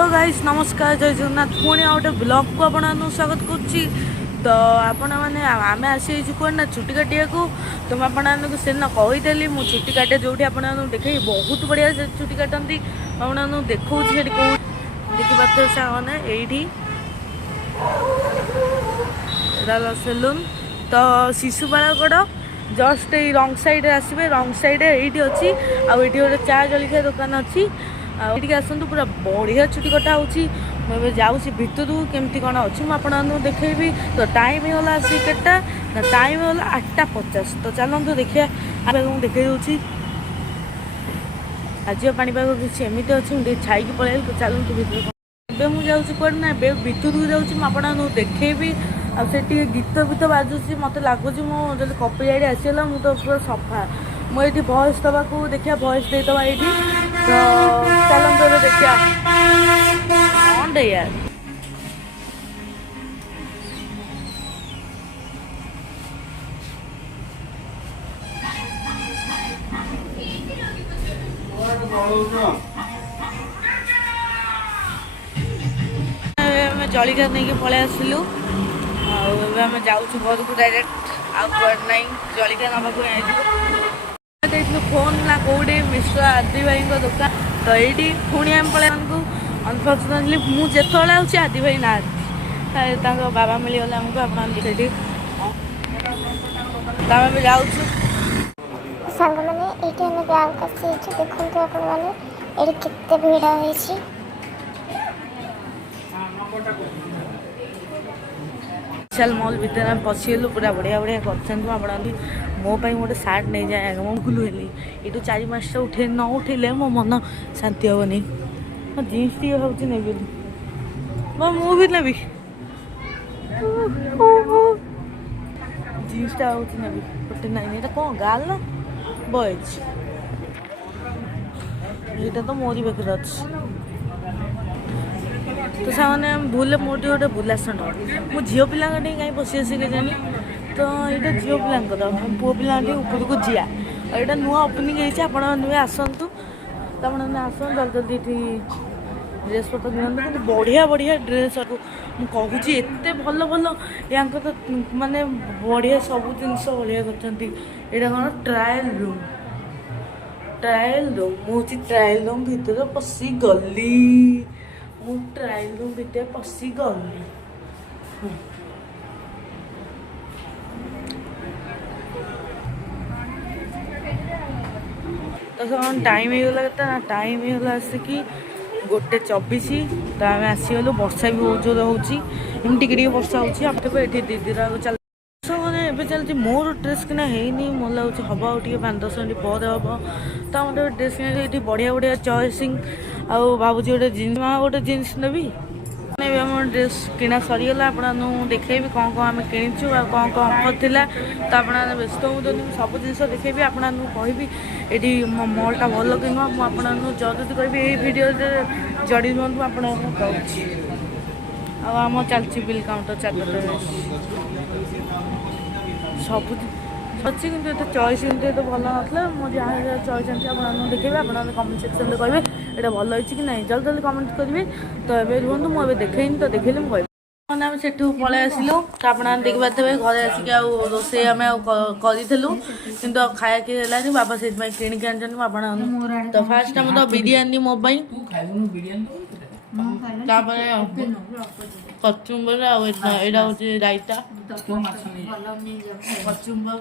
Hello guys नमस्कार जय जगन्नाथ पुणी आ गए ब्लॉग को आपण स्वागत करुच्ची। तो आपण मैंने आम आसी कौन छुट्टी काटिया तो मुझे से कही मु छुट्टी काटे जो देखे बहुत बढ़िया से छुट्टी काटती आपको देखा देखिए सामने ये सेलून तो शिशुपालगढ़ जस्ट ये रंग साइड आसवे रंग साइड ये अच्छी आठ गोटे चा जलिया दुकान अच्छी आगे आसतु पूरा बढ़िया छुट्टी कटा हो जाऊँगी भितर केमती कौन अच्छी मुझे देखी तो टाइम होगा केटा ना टाइम होगा 8:50 तो चलते देखिए मुझे देखे दूसरी आज पापाग किसी एमती अच्छी मुझे छाई पलि तो चलते भितर मुझे जाऊँगी कौन ना भितर को जाऊँगी आपको देखेबी आसे गीत बीत बाजुची मत लगुच मुझे कपिराइट आसगला मुझे तो पूरा सफा मुझे भॉइस दवा को देखिए भॉइस देदबा ये तो चलते देखिए कौन दे यार जलिका नहीं पलि आसलु आम जाऊँ घर को डायरेक्ट आउट ना जलिका नाक फोन ना कौटे मिश्र आदि भाई दुकान तो ये पुणी आम पलि अनफर्चुनेटली मुझे आदि भाई ना बाबा मिलगले आमको आप जाऊँ सांग मैंने ये बैंक आसी देखते आपने केते भिड़ होती विशाल मॉल भीतर आम पशिगलु पूरा बढ़िया बढ़िया कर मो गोटे सार्ट नहीं जाए मो भूलू हेली ये 4-5टा उठे न उठेले मो मन शांति हेनी जीन्स टी हूँ नेबी मुझे नेबी जीन्सटा हूँ नेबी गोटे नाइन ये कौन गाल ना बॉयज यहाँ तो मोरी पाखे अच्छी तो सामने भूल मोटे गोटे बुलासन मो झील पिला कहीं पशि आसी के जानी तो यहाँ झील पिला पुओ पिला ऊपर को जिया और यहाँ नुआ ओपनिंग होती आसतु तो आस जल्दी जल्दी ड्रेस पतर कि बढ़िया बढ़िया ड्रेस मुझे एत भल भल या तो माने बढ़िया सब जिनस बढ़िया कर कौन ट्रायल रूम मुझे ट्रायल रूम भीतर पशि गली मु ट्रायल रूम भीतर पशि गली तो टाइम होगा के ना टाइम होगा आसिक 1:24 तो आम आसीगलु वर्षा भी बहुत जोर होमती वर्षा हो दीदी चल मैंने चलती मोर ड्रेस किना है मोर लगे हम आगे 5-10 मिनट पर हम तो गोटे ड्रेस कि बढ़िया बढ़िया चॉइसिंग आउ भावुँ गोटे जीन्स गोटे जीन्स नेबी आम ड्रेस किना सरीगला आपको देखेबी कौन कौन आम किणुचु कौन कौन अफर थिला तो आप व्यस्त हूँ सब जिन देखेबी आपको कहि ये मॉलटा भल कि नुह मुझे जल्दी कहि ये भिडियो जड़ी रुहतु आपको कहूँ आम चलती बिल काउंटर 4 सब अच्छी कि चॉइस तो भल ना मुझे जहाँ चॉइस आनी आपको देखेबी आप कमेंट सेक्शन में कहे यहाँ भल होती कि नहीं जल्दी जल्दी कमेंट करेंगे तो ये रुहतु मुझे देखेनी तो देखेली मुझे मैंने आम से पलि आसलु तो आप देखी पारे घरे आसिक रोसे आम करूँ कि खाया कि है बाबा से किणिक आन तो फास्ट आम तो बिरयानी मो कचुम्बर यहाँ हूँ रायता कचुम्बर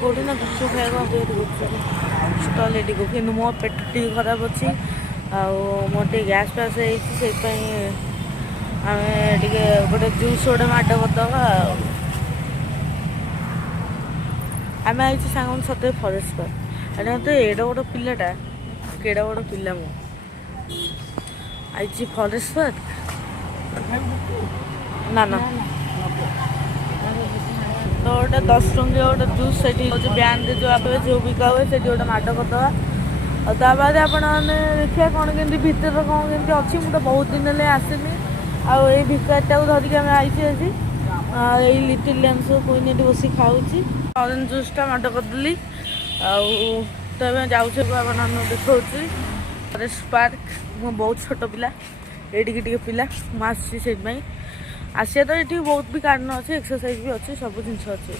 कौटी ना गुपचुप खाया स्टल ये कि मो पेट टी खराब अच्छी मोटे गैस फैस होती आम गोटे जूस गोटे माड करदे आम आई सांग सत फरेस्ट पार्क तो एड गोटे पिलाटा केड़ा बड़ पिला मो आई फरेस्ट पार्क ना ना तो गोटे 10 टंकिया गोटे जूस से ब्यान जो आप जो बिका हुए से गोटे माड करदे और बाद आपने देखिए कौन के भर कौन के अच्छी मुझे बहुत दिन है आसनी आई भिकारटा धरिक आम आई आई लिटिल लैम्स क्वीन ये बस खाऊँ ऑरेंज जूसटा माड करदेली तो जाऊँ देखा ଫରେଷ୍ଟ ପାର୍କ ମୁଁ ବହୁତ ଛୋଟ ପିଲା ଏଇଠିକି ଟିକେ ପିଲା ମୁଁ ଆସିଛି ସେଇଥିପାଇଁ ଆସିବା ତ ଏଠି ବହୁତ ବି କାରଣ ଅଛି ଏକ୍ସରସାଇଜ ବି ଅଛି ସବୁ ଜିନିଷ ଅଛି।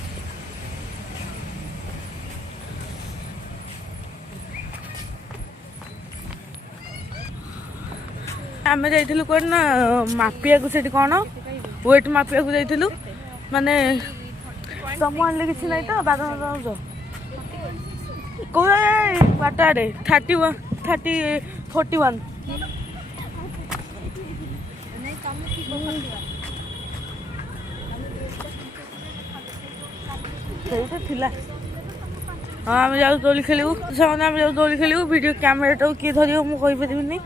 ଆମେ ଯାଇଥିଲୁ କୁଆଡ଼େ ନା ମାପିବାକୁ ସେଠି କ'ଣ ୱେଟ୍ ମାପିବାକୁ ଯାଇଥିଲୁ ମାନେ ତମ ଆଣିଲେ କିଛି ନାହିଁ ତ ବାଦ କୋଉ ବାଟ ଆଡ଼େ 41 ସେଇଟା ଥିଲା। ହଁ ଆମେ ଯାଉ ଦୋଳି ଖେଳିବୁ ସେମାନେ ଆମେ ଯାଉ ଦୋଳି ଖେଳିବୁ ଭିଡ଼ିଓ କ୍ୟାମେରାଟାକୁ କିଏ ଧରିବ ମୁଁ କହିପାରିବିନି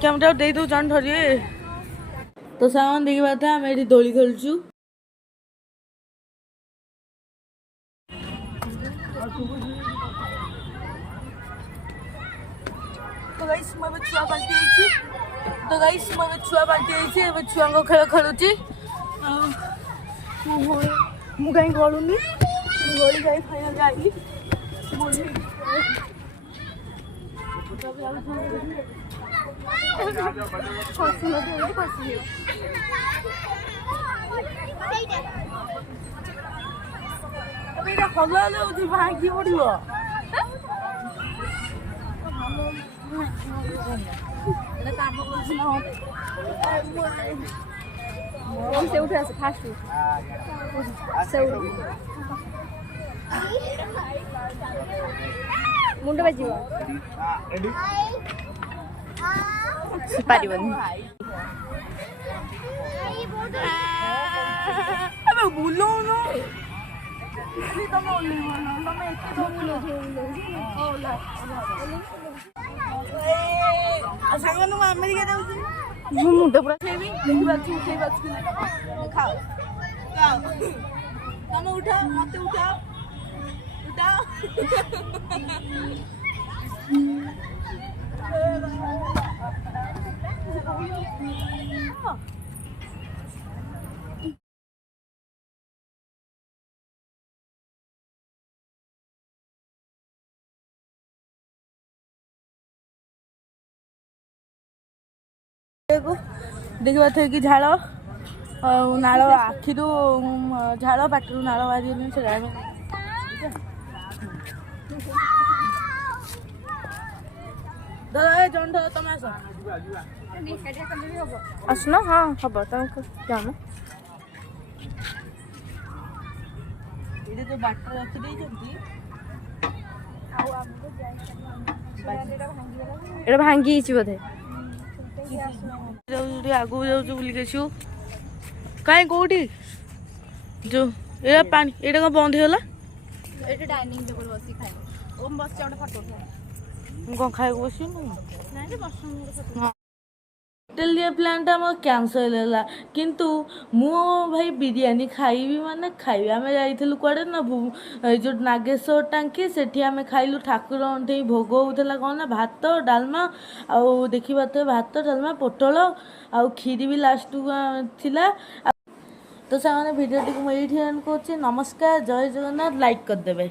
କ୍ୟାମେରାକୁ ଦେଇଦେବୁ ଜଣେ ଧରିବେ ତ ସାଙ୍ଗମାନେ ଦେଖିବା କଥା ଆମେ ଏଠି ଦୋଳି ଖେଳୁଛୁ। ତ ଗାଇସ୍ ମୁଁ ଏବେ ଛୁଆ ପାଲଟି ଯାଇଛି ଏବେ ଛୁଆଙ୍କ ଖେଳ ଖେଳୁଛି ଆଉ ମୁଁ କାହିଁ ଗଳୁନି ଗଳି ଯାଇ ଫାଇନାଲ ଯାଇଲି ଏଇଟା ଭଲ ହେଉଛି ଭାଙ୍ଗି ପଡ଼ିବ। କାମ କରୁଛି ନା ସେଉଠୁ ଆସେ ଫାଷ୍ଟ ମୁଣ୍ଡ ବାଜିବ ପାରିବନି ଏବେ ବୁଲଉନୁ ତମେ ଓହ୍ଲେଇବନ ତମେ ସାଙ୍ଗମାନଙ୍କୁ ଆମେରିକା ଯାଉଛି ମୁଁ ମୁଣ୍ଡ ପୁରା ଖେଳିବି ଦେଖିପାରୁଛି ଉଠେଇ ପାରୁଛି ଖାଅ ତମେ ଉଠାଅ ମତେ ଉଠାଅ ଦେଖିବା ଥଇକି ଝାଳ ଆଉ ନାଳ ଆଖିରୁ ଝାଳ ପାଟିରୁ ନାଳ ବାହାରିଗଲେ ସେ ଜାଣି ଜଣ ତମେ ଆସ ଆସୁନ ହଁ ହବ ତମେ ଯାଉନ ଏଇଟା ଯୋଉ ବାଟରେ ରଖିଦେଇଛନ୍ତି ଏଇଟା ଭାଙ୍ଗି ହେଇଛି ବୋଧେ ଆଗକୁ ଯାଉଛୁ ବୁଲିକି ଆସିବୁ କାହିଁ କୋଉଠି ଯୋଉ ଏଇଟା ପାଣି ଏଇଟା କ'ଣ ବନ୍ଦ ହେଇଗଲା ଏଠି ଡାଇନିଂ ଟେବୁଲ ବସି ଖାଇବ ଓ ମୁଁ ବସିଛି ଗୋଟେ ଫଟୋ ଉଠାଏ ମୁଁ କ'ଣ ଖାଇବାକୁ ବସିବି ନାଇଁ ଯେ ବସ ହୋଟେଲ ପ୍ଲାନ୍ଟା ଆମର କ୍ୟାନସଲ୍ ହେଲା କିନ୍ତୁ ମୁଁ ଭାଇ ବିରିୟାନୀ ଖାଇବି ମାନେ ଖାଇବି ଆମେ ଯାଇଥିଲୁ କୁଆଡ଼େ ନା ଏଇ ଯେଉଁ ନାଗେଶ୍ୱର ଟାଙ୍କି ସେଠି ଆମେ ଖାଇଲୁ ଠାକୁରଙ୍କ ଠେଇ ଭୋଗ ହେଉଥିଲା କ'ଣ ନା ଭାତ ଡାଲମା ଆଉ ଦେଖିପାରୁଥିବେ ଭାତ ଡାଲମା ପୋଟଳ ଆଉ କ୍ଷୀରି ବି ଲାଷ୍ଟକୁ ଥିଲା ତ ସେମାନେ ଭିଡ଼ିଓଟିକୁ ମୁଁ ଏଇଠି ଏଣ୍ଡ କରୁଛି ନମସ୍କାର ଜୟ ଜଗନ୍ନାଥ ଲାଇକ୍ କରିଦେବେ।